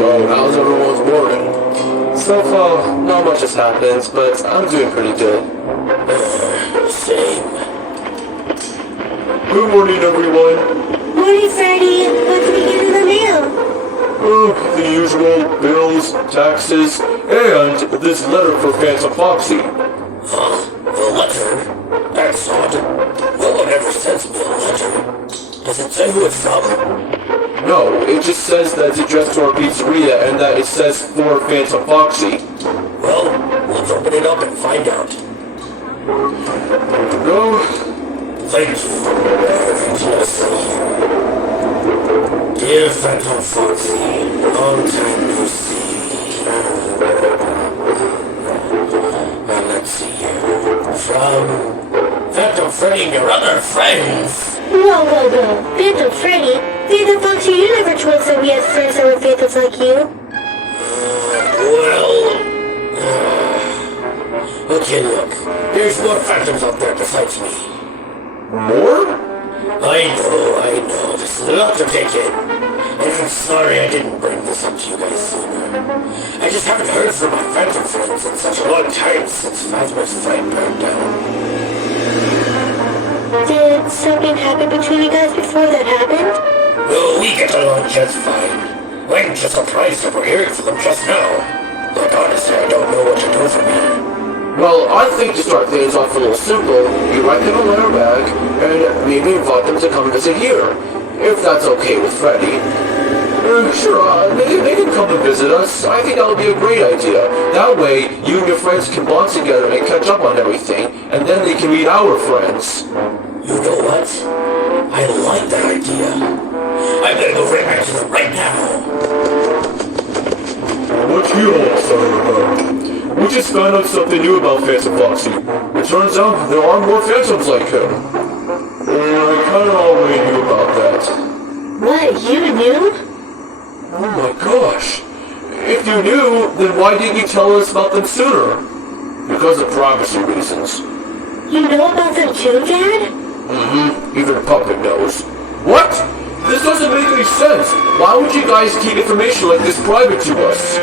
So, how's everyone's morning? So far, not much has happened, but I'm doing pretty good. Same. Good morning, everyone. Morning, Freddy. What did we get in the mail? The usual bills, taxes, and this letter for Phantom Foxy. Huh? A letter? That's odd. No one ever sends me a letter. Does it say who it's from? No, it just says that it's addressed to our pizzeria and that it says for Phantom Foxy. Well, let's open it up and find out. There we go. Thank you. Let's see here. Dear Phantom Foxy, long time no see. Let's see here. From Phantom Freddy and your other friends. Whoa. Phantom Freddy? Phantom Foxy, you never told us that we had friends that were phantoms like you. Okay, look. There's more phantoms out there besides me. More? I know. This is a lot to take in. And I'm sorry I didn't bring this up to you guys sooner. I just haven't heard from my phantom friends in such a long time since Phasma's fight burned down. Did something happen between you guys before that happened? Oh, we get along just fine. I'm just surprised that we're hearing from them just now. Like, honestly, I don't know what to do from here. Well, I think to start things off a little simple, you write them a letter back, and maybe invite them to come visit here. If that's okay with Freddy. Sure, they can come and visit us. I think that would be a great idea. That way, you and your friends can bond together and catch up on everything, and then they can meet our friends. You know what? I like that idea. I'm gonna go right back to them right now. What you all talking about? We just found out something new about Phantom Foxy. It turns out there are more phantoms like him. I kinda already knew about that. What, you knew? Oh my gosh. If you knew, then why didn't you tell us about them sooner? Because of privacy reasons. You know about them too, Dad? Even Puppet knows. What? This doesn't make any sense. Why would you guys keep information like this private to us?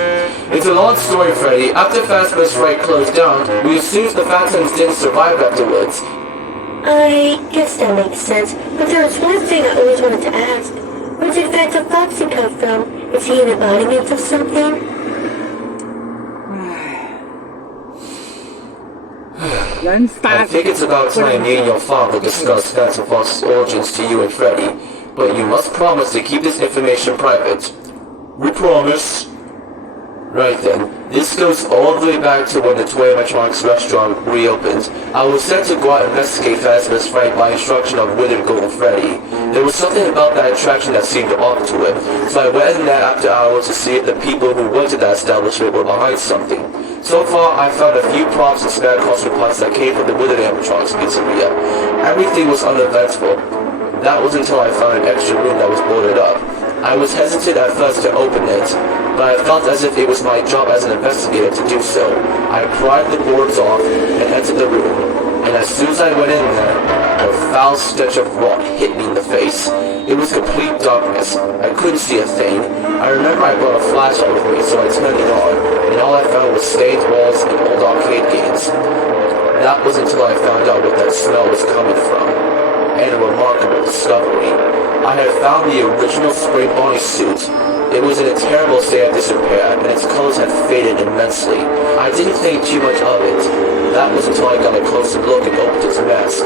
It's a long story, Freddy. After Phasma's fight closed down, we assumed the Phantoms didn't survive afterwards. I guess that makes sense. But there was one thing I always wanted to ask. Where did Phantom Foxy come from? Is he an embodiment of something? I think it's about time you and your father discuss Phantom Fox's origins to you and Freddy, but you must promise to keep this information private. We promise. Right then, this goes all the way back to when the Toy Animatronics restaurant reopened. I was sent to go out and investigate Phasma's fight by instruction of Withered Golden Freddy. There was something about that attraction that seemed off to him, so I went in there after hours to see if the people who went to that establishment were behind something. So far, I found a few props and spare costume parts that came from the Withered Animatronics pizzeria. Everything was uneventful. That was until I found an extra room that was boarded up. I was hesitant at first to open it, but I felt as if it was my job as an investigator to do so. I pried the boards off and entered the room, and as soon as I went in there, a foul stench of rot hit me in the face. It was complete darkness. I couldn't see a thing. I remember I brought a flashlight with me, so I turned it on, and all I found was stained walls and old arcade games. That was until I found out what that smell was coming from. And a remarkable discovery. I had found the original Spray Bonnie suit. It was in a terrible state of disrepair, and its colors had faded immensely. I didn't think too much of it. That was until I got a closer look and opened its mask.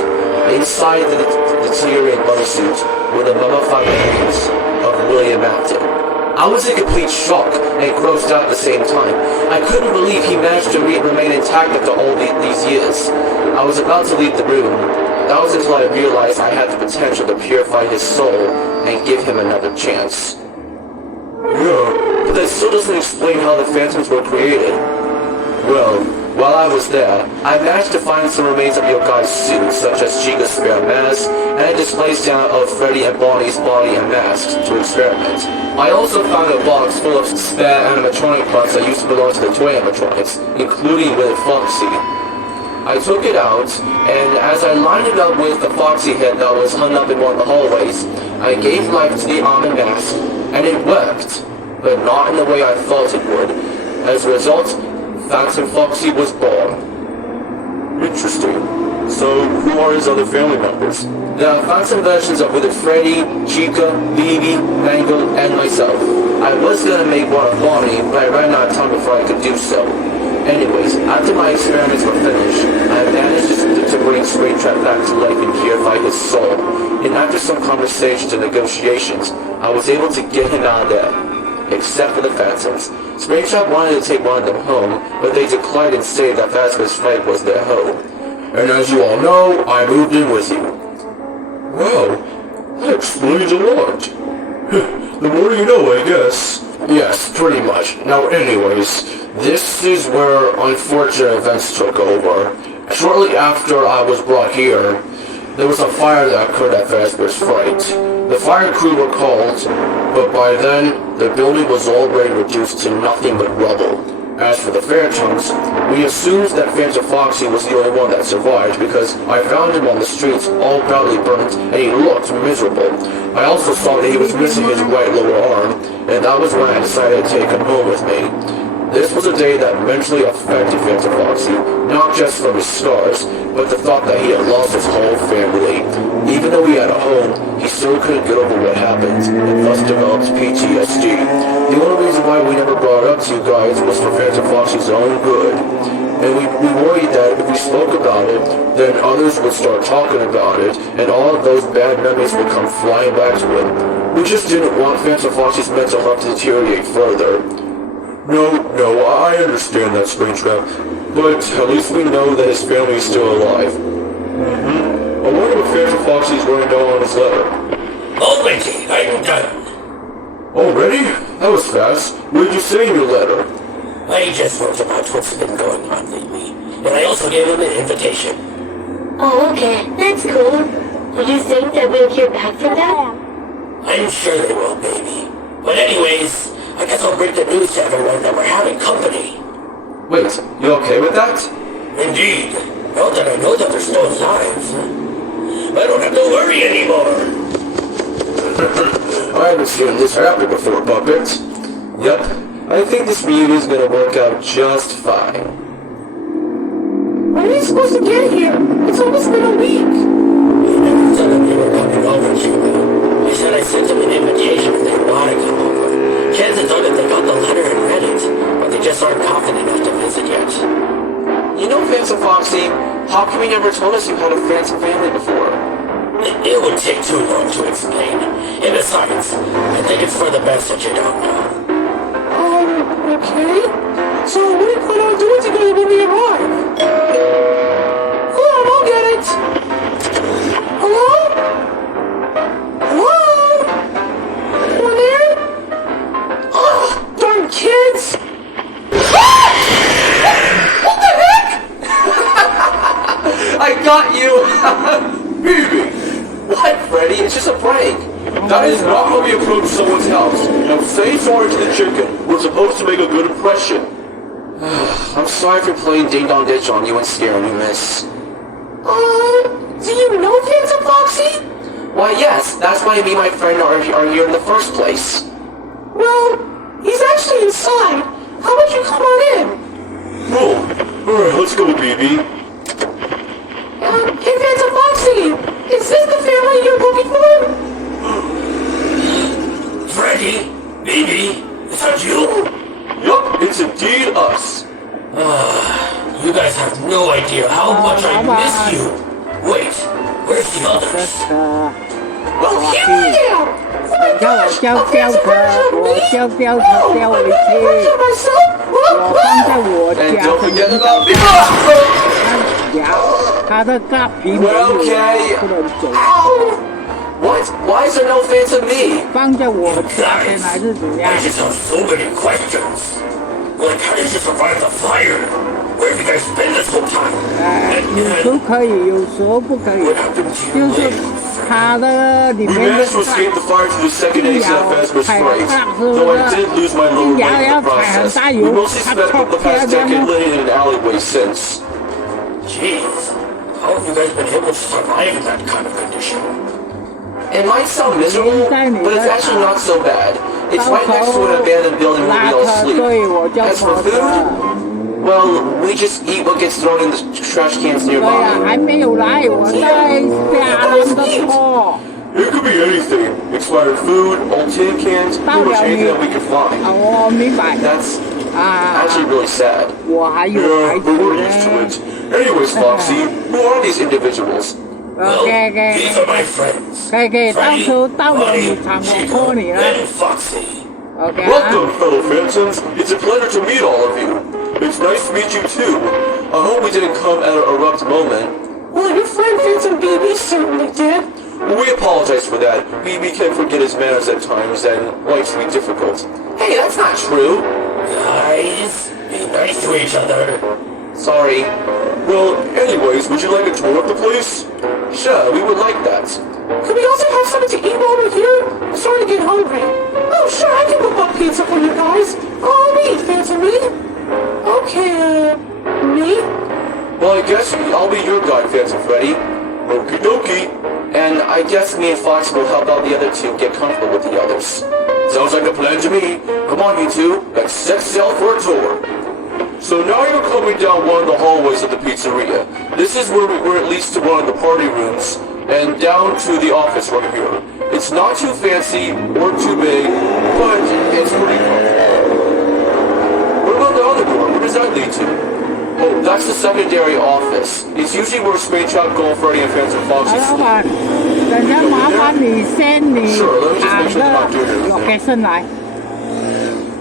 Inside the deteriorating bunny suit were the mummified remains of William Acton. I was in complete shock and grossed out at the same time. I couldn't believe he managed to remain intact after all these years. I was about to leave the room. That was until I realized I had the potential to purify his soul and give him another chance. Yeah, but that still doesn't explain how the Phantoms were created. Well, While I was there, I managed to find some remains of your guys' suits, such as Chica's spare mask, and a display stand of Freddy and Bonnie's body and masks to experiment. I also found a box full of spare animatronic parts that used to belong to the toy animatronics, including with Foxy. I took it out, and as I lined it up with the Foxy head that was hung up in one of the hallways, I gave life to the arm and mask, and it worked, but not in the way I thought it would. As a result, Phantom Foxy was born. Interesting. So, who are his other family members? There are Phantom versions of either Freddy, Chica, Bibi, Mangle, and myself. I was gonna make one of Bonnie, but I ran out of time before I could do so. Anyways, after my experiments were finished, I managed to bring Springtrap back to life and purify his soul. And after some conversations and negotiations, I was able to get him out of there. Except for the Phantoms. Springtrap wanted to take one of them home, but they declined and stated that Phasma's fight was their home. And as you all know, I moved in with you. Wow, that explains a lot. The more you know, I guess. Yes, pretty much. Now anyways, this is where unfortunate events took over. Shortly after I was brought here, there was a fire that occurred at Phasma's fight. The fire crew were called, but by then, the building was already reduced to nothing but rubble. As for the Phantoms, we assumed that Phantom Foxy was the only one that survived because I found him on the streets all badly burnt and he looked miserable. I also saw that he was missing his right lower arm, and that was when I decided to take him home with me. This was a day that mentally affected Phantom Foxy, not just from his scars, but the thought that he had lost his whole family. Even though he had a home, he still couldn't get over what happened, and thus developed PTSD. The only reason why we never brought it up to you guys was for Phantom Foxy's own good. And we worried that if we spoke about it, then others would start talking about it, and all of those bad memories would come flying back to him. We just didn't want Phantom Foxy's mental health to deteriorate further. No, I understand that, Springtrap, but at least we know that his family is still alive. I wonder what Phantom Foxy's writing down on his letter. Already, I'm done. Already? That was fast. What did you say in your letter? I just wrote about what's been going on lately, and I also gave him an invitation. Oh, okay. That's cool. Do you think that we'll hear back from them? I'm sure they will, baby. But anyways, I guess I'll break the news to everyone that we're having company. Wait, you okay with that? Indeed. Now that I know that they're still alive, I don't have to worry anymore. I haven't seen this happen before, Puppet. Yep, I think this meeting is gonna work out just fine. When are we supposed to get here? It's almost been a week. You never said that they were coming over, Sheila. You said I sent them an invitation if they want to come over. Chances are that they got the letter and read it, but they just aren't confident enough to visit yet. You know, Phantom Foxy, how come you never told us you had a Phantom family before? It would take too long to explain. And besides, I think it's for the best that you don't know. Okay. So what do you plan on doing together when we arrive? Hold on, I'll get it. Hello? Hello? Anyone there? Oh, darn kids! What the heck? I got you! Baby! What, Freddy? It's just a prank. That is not how we approach someone's house. Now say sorry to the chicken. We're supposed to make a good impression. I'm sorry for playing Ding Dong Ditch on you and scaring you, miss. Do you know Phantom Foxy? Why, yes. That's why me and my friend are here in the first place. Well, he's actually inside. How about you come on in? Oh, alright, let's go, baby. Hey, Phantom Foxy! Is this the family you're looking for? Freddy? Bibi? Is that you? Yup, it's indeed us. You guys have no idea how much I miss you. Wait, where's the others? Well, here I am! Oh my gosh! A fancy version of me? Oh, a fancy version of myself? And don't forget about me. Okay. Ow! What? Why is there no Phantom me? Guys, I just have so many questions. Like, how did you survive the fire? Where have you guys been this whole time? 有时候可以，有时候不可以，就是它的里 We 面的 managed to escape the fire through the second exit of Phasma's freight, 是 though I did lose my lower 要 leg in 要 the 踩很 process. 大 We 油， mostly 它 spent 靠 the 天 past 边 decade 吗？ living in an alleyway since. Jeez, how have you guys been able to survive in that kind of condition? It might sound miserable, but it's actually not so bad. It's right next to an abandoned building where we all 拉车 sleep. 队我就 As for 跑车。 food, well, we just eat what gets thrown in the trash cans 对呀， nearby. 还没有来，我在家人的车。 It could be anything. Expired food, old tin cans, pretty much anything that we could 啊， find. 我明白。 That's 啊， actually really sad. 我还有 Yeah, 孩 but 子 we're 呢。 used to it. Anyways, Foxy, who are these individuals? Well, OK these are my friends. 可以，到 Freddy, 时候到了 Buddy, 你场我 Chico, 拖你了。 and Foxy. OK 啊。 Welcome, fellow phantoms. It's a pleasure to meet all of you. It's nice to meet you too. I hope we didn't come at an abrupt moment. Well, your friend Phantom BB certainly did. We apologize for that. We can forget his manners at times and likes to be difficult. Hey, that's not true. Guys, be nice to each other. Sorry. Well, anyways, would you like a tour of the place? Sure, we would like that. Could we also have something to eat while we're here? I'm starting to get hungry. Oh, sure, I can whip up pizza for you guys. Oh, me, Phantom me. Okay, me? Well, I guess I'll be your guide, Phantom Freddy. Okie dokie. And I guess me and Fox will help out the other two get comfortable with the others. Sounds like a plan to me. Come on, you two. Let's set sail for a tour. So now you're coming down one of the hallways of the pizzeria. This is where it leads to one of the party rooms, and down to the office right here. It's not too fancy or too big, but it's pretty comfortable. What about the other door? Where does that lead to? Oh, that's the secondary office. It's usually where Spain Chop, Gold Freddy, and Phantom Foxy 老 sleep. 板，等下麻烦你先你 Sure, let me just 打 make sure they're not doing 个 anything. location 来。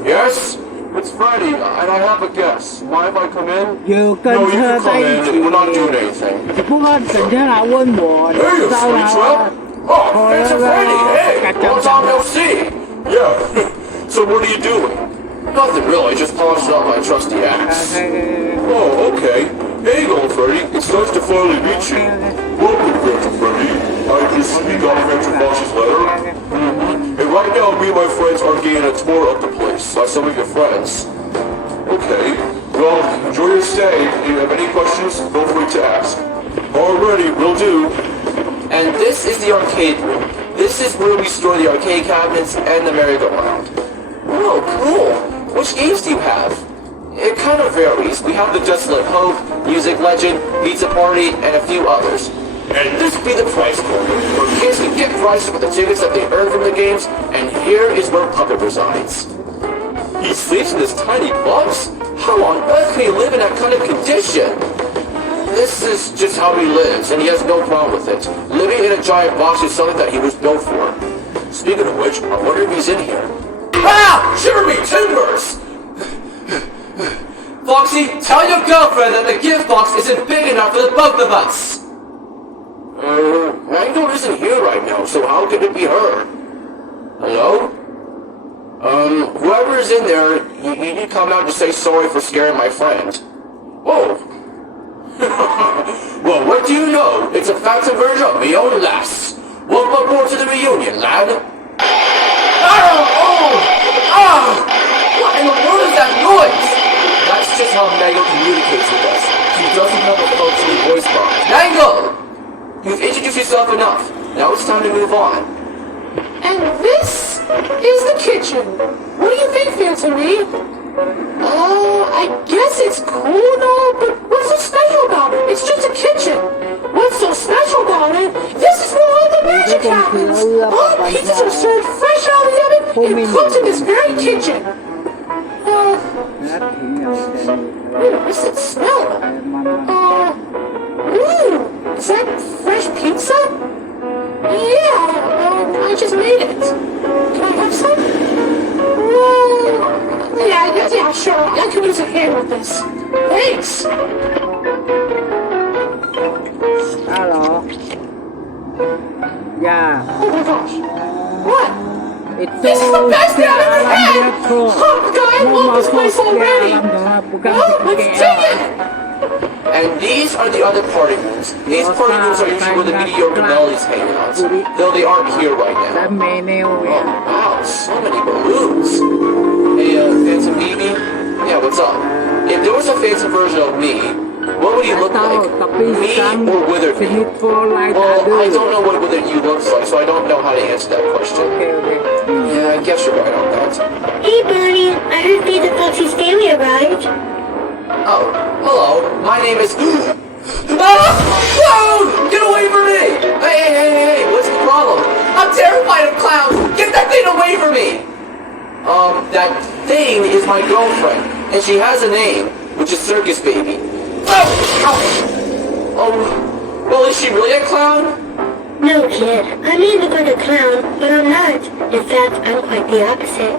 Yes? It's Freddy, and I have a guess. Mind if I come in? 有跟 No, you 车 can 在 come 一起 in. We're not doing anything. 只不过整天来问我，你 Hey, 知 you 道 Spain 吗 Trap!？Oh, Phantom Freddy! Hey, long time no see! Yeah. So what are you doing? Nothing really, just polishing up my trusty axe. Oh, okay. Hey, Gold Freddy, it's nice to finally meet you. Welcome, Phantom Freddy. I just got Phantom Fox's letter. And right now, me and my friends are getting a tour of the place by some of your friends. Okay. Well, enjoy your stay. If you have any questions, feel free to ask. Alrighty, will do. And this is the arcade room. This is where we store the arcade cabinets and the merry-go-round. Oh, cool. Which games do you have? It kind of varies. We have the Just Let Hope, Music Legend, Pizza Party, and a few others. And this be the prize corner, where kids can get prizes with the tickets that they earn from the games, and here is where Puppet resides. He sleeps in this tiny box? How on earth can he live in that kind of condition? This is just how he lives, and he has no problem with it. Living in a giant box is something that he was built for. Speaking of which, I wonder if he's in here. Ah! Shiver me timbers! Foxy, tell your girlfriend that the gift box isn't big enough for the both of us! Mango isn't here right now, so how could it be her? Hello? Whoever is in there, you need to come out to say sorry for scaring my friend. Whoa. Well, what do you know? It's a phantom version of me own lass. Welcome aboard to the reunion, lad. What in the world is that noise? That's just how Mango communicates with us. She doesn't have a functioning voice box. Mango! You've introduced yourself enough. Now it's time to move on. And this is the kitchen. What do you think, Phantom me? I guess it's cool and all, but what's so special about it? It's just a kitchen. What's so special about it? This is where all the magic happens. All pizzas are served fresh out of the oven and cooked in this very kitchen. What's that smell? Is that fresh pizza? Yeah, I just made it. Can I have some? Yeah, sure. I could use a hand with this. Thanks. Hello. Yeah. Oh my gosh. What? This is the best day I've ever had! Oh, God, I love this place already! Oh, let's take it! And these are the other party rooms. These party rooms are usually where the mediocre melodies hang out, though they aren't here right now. Oh, wow, so many balloons. Hey, Phantom BB? Yeah, what's up? If there was a fancy version of me, what would he look like? Me or Withered Me? Well, I don't know what Withered You looks like, so I don't know how to answer that question. Yeah, I guess you're right on that. Hey, Bernie. I heard Be the Foxy's family arrived. Oh, hello. My name is... Ah! Clown! Get away from me! Hey, what's the problem? I'm terrified of clowns! Get that thing away from me! That thing is my girlfriend, and she has a name, which is Circus Baby. Oh, well, is she really a clown? No, kid. I may look like a clown, but I'm not. In fact, I'm quite the opposite.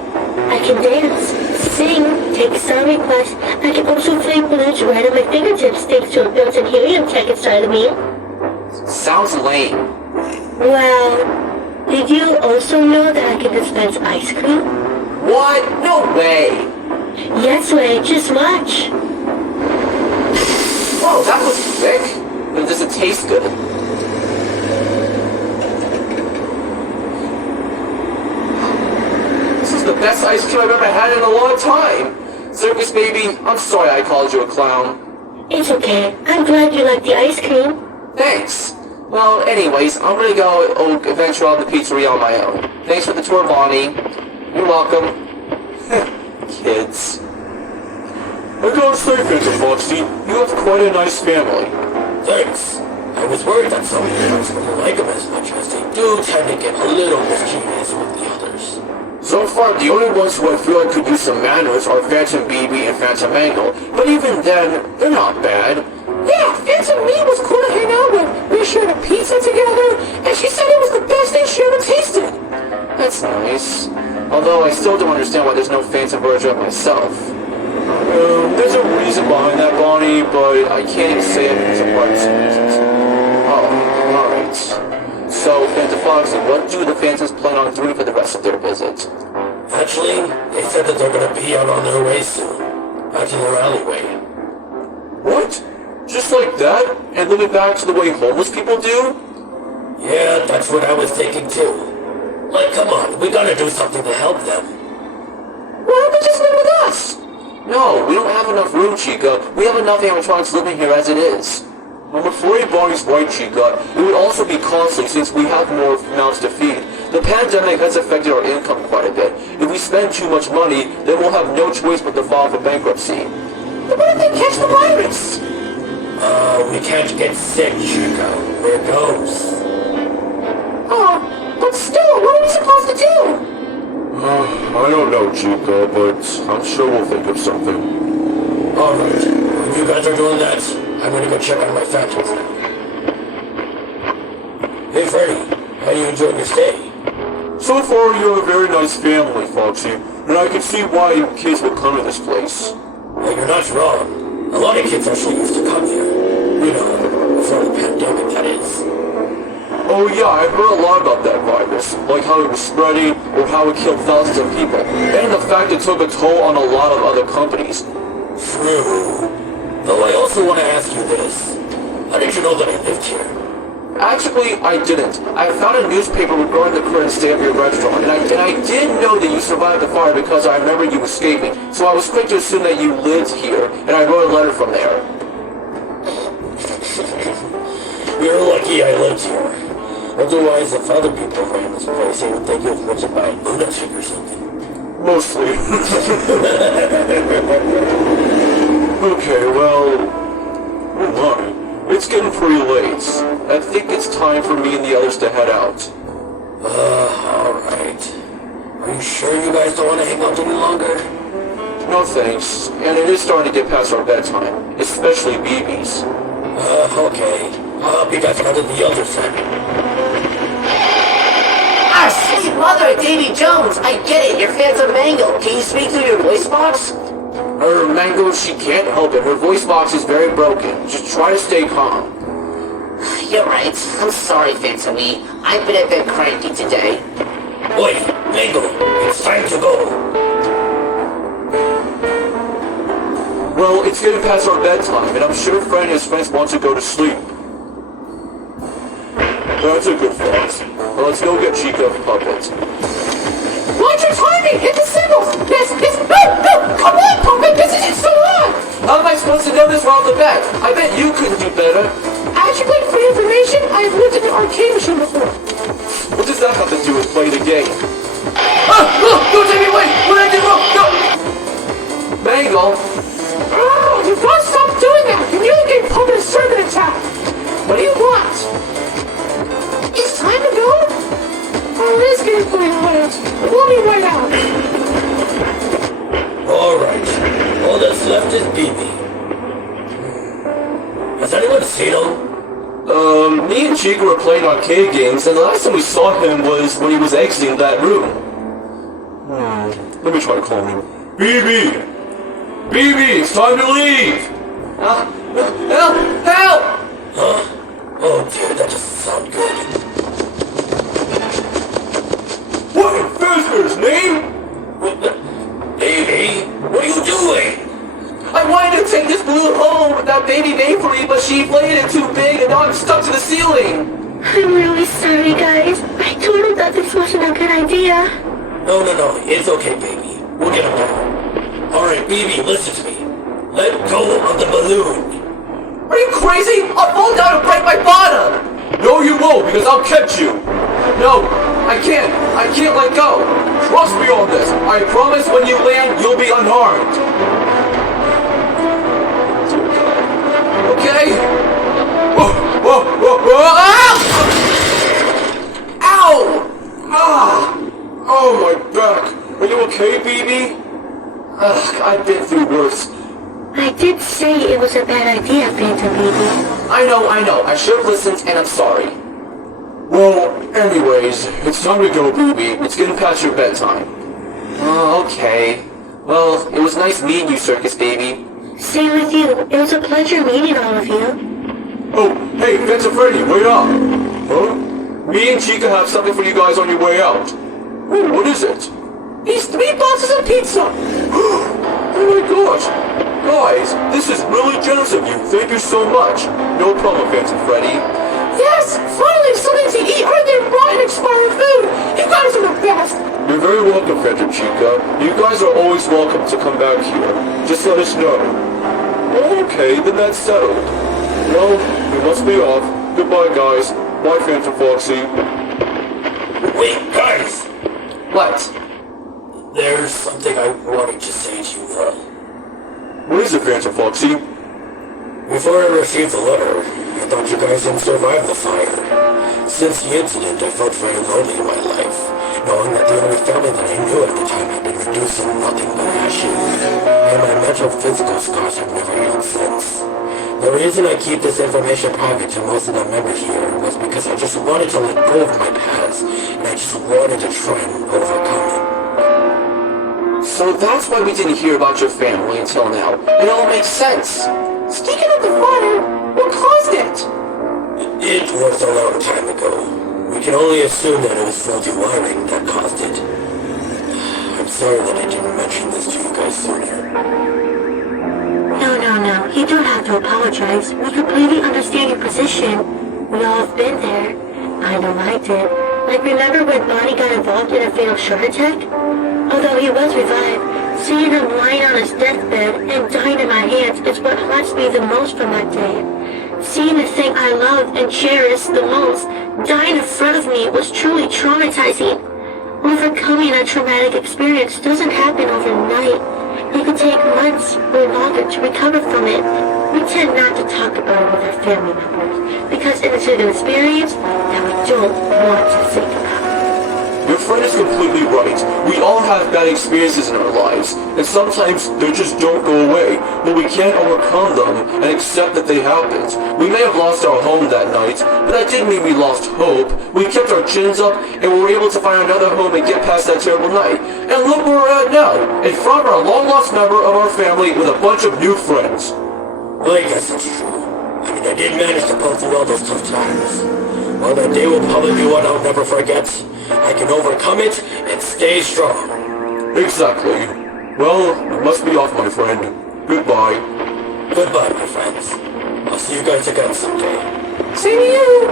I can dance, sing, take song requests. I can also fling balloons right on my fingertips thanks to a built-in helium tank inside of me. Sounds lame. Well, did you also know that I can dispense ice cream? What? No way! Yes, way. Just watch. Whoa, that was thick. But does it taste good? This is the best ice cream I've ever had in a long time. Circus Baby, I'm sorry I called you a clown. It's okay. I'm glad you like the ice cream. Thanks. Well, anyways, I'm gonna go venture out the pizzeria on my own. Thanks for the tour, Bonnie. You're welcome. Kids. I gotta say, Phantom Foxy, you have quite a nice family. Thanks. I was worried that some of you guys wouldn't like them as much as they do tend to get a little mischievous with the others. So far, the only ones who I feel like could use some manners are Phantom BB and Phantom Mangle, but even then, they're not bad. Yeah, Phantom Me was cool to hang out with. We shared a pizza together, and she said it was the best thing she ever tasted. That's nice. Although I still don't understand why there's no Phantom version of myself. There's a reason behind that, Bonnie, but I can't even say it because of parts reasons. Oh, alright. So, Phantom Foxy, what do the Phantoms plan on doing for the rest of their visit? Actually, they said that they're gonna be out on their way soon. Back to their alleyway. What? Just like that? And living back to the way homeless people do? Yeah, that's what I was thinking too. Like, come on, we gotta do something to help them. Why don't they just live with us? No, we don't have enough room, Chica. We have enough animatronics living here as it is. I'm afraid Bonnie's right, Chica. It would also be costly since we have more mouths to feed. The pandemic has affected our income quite a bit. If we spend too much money, then we'll have no choice but to file for bankruptcy. But what if they catch the virus? We can't get sick, Chica. Where goes? Oh, but still, what are we supposed to do? I don't know, Chica, but I'm sure we'll think of something. Alright, when you guys are doing that, I'm gonna go check on my phantoms now. Hey Freddy, how you enjoying your stay? So far, you have a very nice family, Foxy, and I can see why you kids would come to this place. Well, you're not wrong. A lot of kids actually used to come here. You know, before the pandemic, that is. Oh yeah, I've heard a lot about that virus, like how it was spreading, or how it killed thousands of people, and the fact it took a toll on a lot of other companies. True. Though I also want to ask you this. How did you know that I lived here? Actually, I didn't. I found a newspaper regarding the current state of your restaurant, and I did know that you survived the fire because I remember you escaping, so I was quick to assume that you lived here, and I wrote a letter from there. You're lucky I lived here. Otherwise, if other people ran this place, they would think it was rented by a lunatic or something. Mostly. Okay, well... Oh my. It's getting pretty late. I think it's time for me and the others to head out. Alright. Are you sure you guys don't want to hang out any longer? No thanks. And it is starting to get past our bedtime. Especially BB's. Okay. I'll be back out of the other side. Ah, sweet mother, Davy Jones! I get it, you're Phantom Mangle. Can you speak through your voice box? Her Mango, she can't help it. Her voice box is very broken. Just try to stay calm. You're right. I'm sorry, Phantom Me. I've been a bit cranky today. Oi, Mangle, It's getting past our bedtime, and I'm sure Fred and his friends want to go to sleep. That's a good thought. Well, let's go get Chica a puppet. Watch your timing! Hit the signals! Yes! No! Come on, puppet! This isn't so hard! How am I supposed to know this right off the bat? I bet you couldn't do better. Actually, for your information, I have lived in an arcade machine before. What does that have to do with playing the game? Don't take me away! What did I do wrong? No! Mangle? Oh, you've got to stop doing that! You nearly gave Puppet a servant attack! What do you want? It's time to go? Oh, this game's pretty late. We'll be right out. Alright, all that's left is BB. Has anyone seen him? Me and Chica were playing arcade games, and the last time we saw him was when he was exiting that room. Let me try to call him. BB! BB, it's time to leave! Help! Huh? Oh dear, that doesn't sound good. What in Fizber's name? Baby, what are you doing? I wanted to take this balloon home with that baby made for me, but she inflated it too big, and now I'm stuck to the ceiling. I'm really sorry, guys. I told him that this wasn't a good idea. No, it's okay, baby. We'll get him down. Alright, BB, listen to me. Let go of the balloon. Are you crazy? I'll fall down and break my bottom! No, you won't, because I'll catch you! No, I can't let go! Trust me on this! I promise when you land, you'll be unharmed! Okay? Ow! Oh, my back! Are you okay, BB? I've been through worse. I did say it was a bad idea, Phantom Baby. I know. I should have listened, and I'm sorry. Well, anyways, it's time to go, baby. It's getting past your bedtime. Oh, okay. Well, it was nice meeting you, Circus Baby. Same with you. It was a pleasure meeting all of you. Oh, hey, Phantom Freddy, wait up! Huh? Me and Chica have something for you guys on your way out. Ooh, what is it? These 3 boxes of pizza! Oh my gosh! Guys, this is really generous of you. Thank you so much. No problem, Phantom Freddy. Yes! Finally something to eat other than rotten expired food! You guys are the best! You're very welcome, Phantom Chica. You guys are always welcome to come back here. Just let us know. Okay, then that's settled. Well, we must be off. Goodbye, guys. Bye, Phantom Foxy. Wait, guys! What? There's something I wanted to say to you all. What is it, Phantom Foxy? Before I received the letter, I thought you guys didn't survive the fire. Since the incident, I felt very lonely in my life, knowing that the only family that I knew at the time had been reduced to nothing but ashes, and my mental physical scars have never healed since. The reason I keep this information private to most of the members here was because I just wanted to let go of my past, and I just wanted to try and overcome it. So that's why we didn't hear about your family until now. It all makes sense. Speaking of the fire, what caused it? It was a long time ago. We can only assume that it was faulty wiring that caused it. I'm sorry that I didn't mention this to you guys sooner. No. You don't have to apologize. We completely understand your position. We all have been there. I know I did. Like, remember when Bonnie got involved in a fatal shark attack? Although he was revived, seeing him lying on his deathbed and dying in my hands is what haunts me the most from that day. Seeing the thing I loved and cherished the most dying in front of me was truly traumatizing. Overcoming a traumatic experience doesn't happen overnight. It can take months or longer to recover from it. We tend not to talk about it with our family members because it is an experience that we don't want to think about. Your friend is completely right. We all have bad experiences in our lives, and sometimes they just don't go away, but we can't overcome them and accept that they happened. We may have lost our home that night, but that didn't mean we lost hope. We kept our chins up, and we were able to find another home and get past that terrible night. And look where we're at now, in front of our long-lost member of our family with a bunch of new friends. Well, I guess it's true. I mean, I did manage to pull through all those tough times. While that day will probably be one I'll never forget, I can overcome it and stay strong. Exactly. Well, I must be off, my friend. Goodbye. Goodbye, my friends. I'll see you guys again someday. Same to you.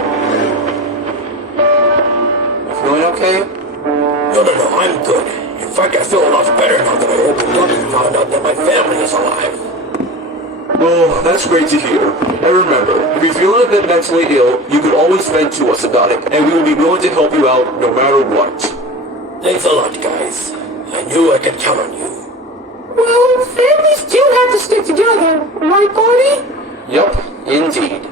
Feeling okay? No, I'm good. In fact, I feel a lot better now that I opened up and found out that my family is alive. Oh, that's great to hear. And remember, if you're feeling a bit mentally ill, you can always vent to us about it, and we will be willing to help you out no matter what. Thanks a lot, guys. I knew I could count on you. Well, families do have to stick together, right, Barney? Yup, indeed.